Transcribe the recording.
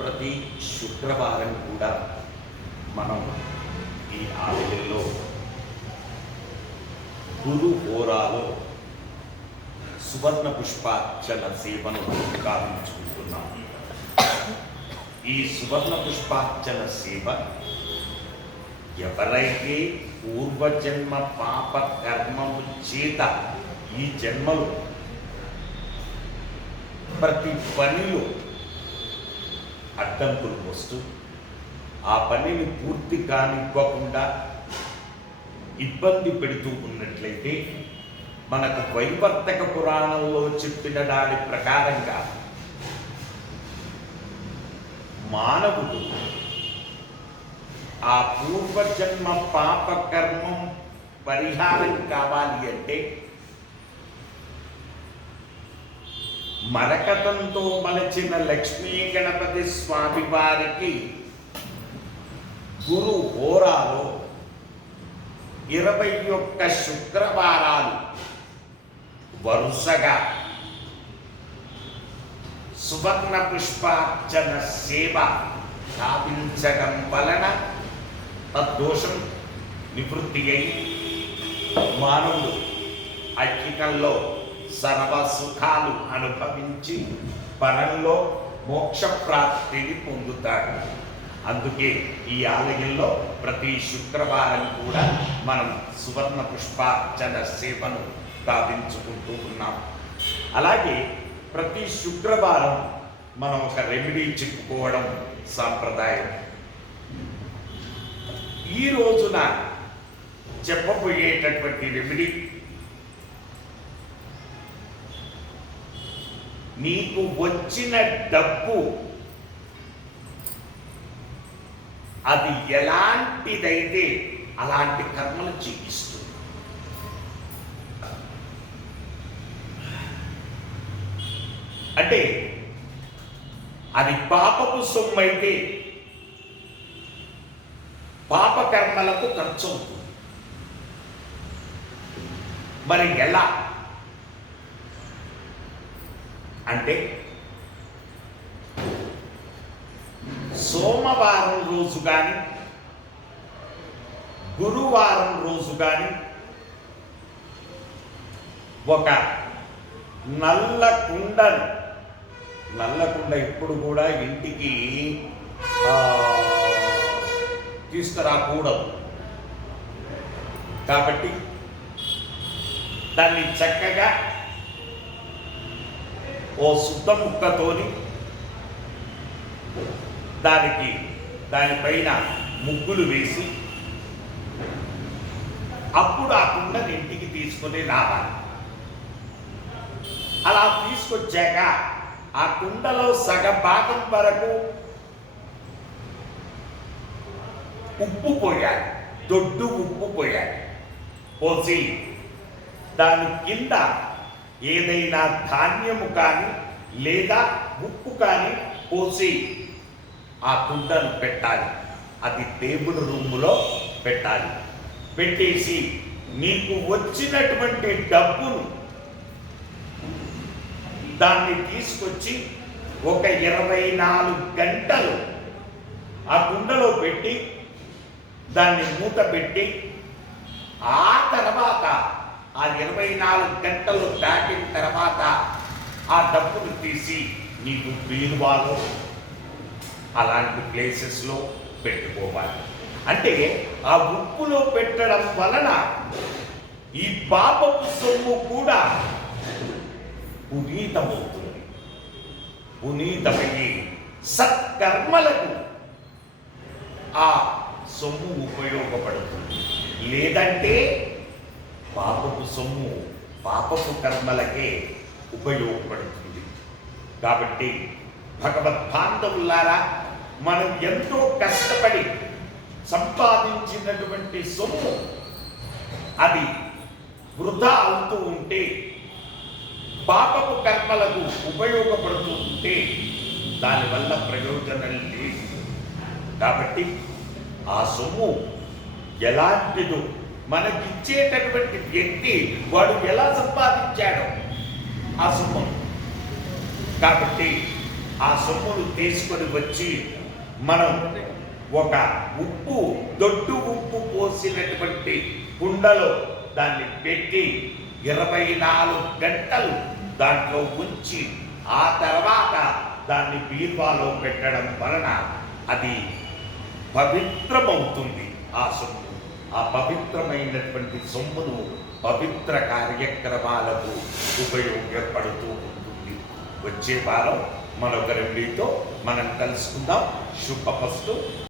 ప్రతి శుక్రవారం కూడా మనం ఈ ఆలయంలో గురు హోరాలో సువర్ణ పుష్పార్చన సేవను గావించుకుంటున్నాం. ఈ సువర్ణ పుష్పార్చన సేవ ఎవరైతే పూర్వజన్మ పాప కర్మము చేత ఈ జన్మలు ప్రతి పనిలో అడ్డంకులు వస్తూ ఆ పనిని పూర్తి కానివ్వకుండా ఇబ్బంది పెడుతూ ఉన్నట్లయితే మనకు వైవర్తక పురాణంలో చెప్పిన దాని ప్రకారంగా మానవుడు ఆ పూర్వజన్మ పాప కర్మం పరిహారం కావాలి అంటే మరకతంతో మలచిన లక్ష్మీ గణపతి స్వామి వారికి గురు హోరాలో 21 శుక్రవారాలు వరుసగా సువర్ణ పుష్పార్చన సేవ స్థాపించడం వలన తద్దోషం నివృత్తి అయి మానవుడు ఐక్యంలో సర్వ సుఖాలు అనుభవించి పరంలో మోక్ష ప్రాప్తిని పొందుతాడు. అందుకే ఈ ఆలయంలో ప్రతి శుక్రవారం కూడా మనం సువర్ణ పుష్పార్చన సేవను గావించుకుంటూ ఉన్నాం. అలాగే ప్రతి శుక్రవారం మనం ఒక రెమెడీ చెప్పుకోవడం సాంప్రదాయం. ఈ రోజున చెప్పబోయేటటువంటి రెమెడీ నీకు వచ్చిన డబ్బు అది ఎలాంటిదైతే అలాంటి కర్మలు చేయిస్తుంది. అంటే అది పాపపు సొమ్ము అయితే పాప కర్మలకు ఖర్చు అవుతుంది. మరి ఎలా అంటే సోమవారం రోజు కానీ గురువారం రోజు కానీ ఒక నల్ల కుండ ఇప్పుడు కూడా ఇంటికి తీసుకురాకూడదు కాబట్టి దాన్ని చక్కగా ఓ శుద్ధ ముక్కతోని దానిపైన ముగ్గులు వేసి అప్పుడు ఆ కుండని ఇంటికి తీసుకొని రావాలి. అలా తీసుకొచ్చాక ఆ కుండలో సగభాగం వరకు ఉప్పు పోయాలి, దొడ్డు ఉప్పు పోయాలి. పోసి దాని కింద ఏదైనా ధాన్యము కానీ లేదా ఉప్పు కానీ పోసి ఆ కుండను పెట్టాలి. అది టేబుల్ రూములో పెట్టాలి. పెట్టేసి నీకు వచ్చినటువంటి డబ్బును దాన్ని తీసుకొచ్చి ఒక 24 గంటలు ఆ కుండలో పెట్టి దాన్ని మూత పెట్టి ఆ తర్వాత ఆ 24 గంటలు దాటిన తర్వాత ఆ డబ్బును తీసి నీకు బీరువాలో అలాంటి ప్లేసెస్లో పెట్టుకోవాలి. అంటే ఆ ఉప్పులో పెట్టడం వలన ఈ పాపపు సొమ్ము కూడా పునీతమవుతుంది. పునీతమయ్యి సత్కర్మలకు ఆ సొమ్ము ఉపయోగపడుతుంది. లేదంటే పాపపు సొమ్ము పాపపు కర్మలకే ఉపయోగపడుతుంది. కాబట్టి భగవద్బాంధవులారా, మనం ఎంతో కష్టపడి సంపాదించినటువంటి సొమ్ము అది వృధా అవుతూ ఉంటే, పాపపు కర్మలకు ఉపయోగపడుతూ ఉంటే దానివల్ల ప్రయోజనం లేదు. కాబట్టి ఆ సొమ్ము ఎలాంటిదో మనకిచ్చేటటువంటి వ్యక్తి వాడు ఎలా సంపాదించాడో ఆ సొమ్ము. కాబట్టి ఆ సొమ్మును తీసుకొని వచ్చి మనం ఒక దొడ్డు ఉప్పు పోసినటువంటి కుండలో దాన్ని పెట్టి 24 గంటలు దాంట్లో ఉంచి ఆ తర్వాత దాన్ని బీర్వాలో పెట్టడం వలన అది పవిత్రమవుతుంది. ఆ సొమ్ము, ఆ పవిత్రమైనటువంటి సొమ్మును పవిత్ర కార్యక్రమాలకు ఉపయోగపడుతూ ఉంటుంది. వచ్చే వారం మరొక రెమెడీతో మనం కలుసుకుందాం. శుభమస్తు.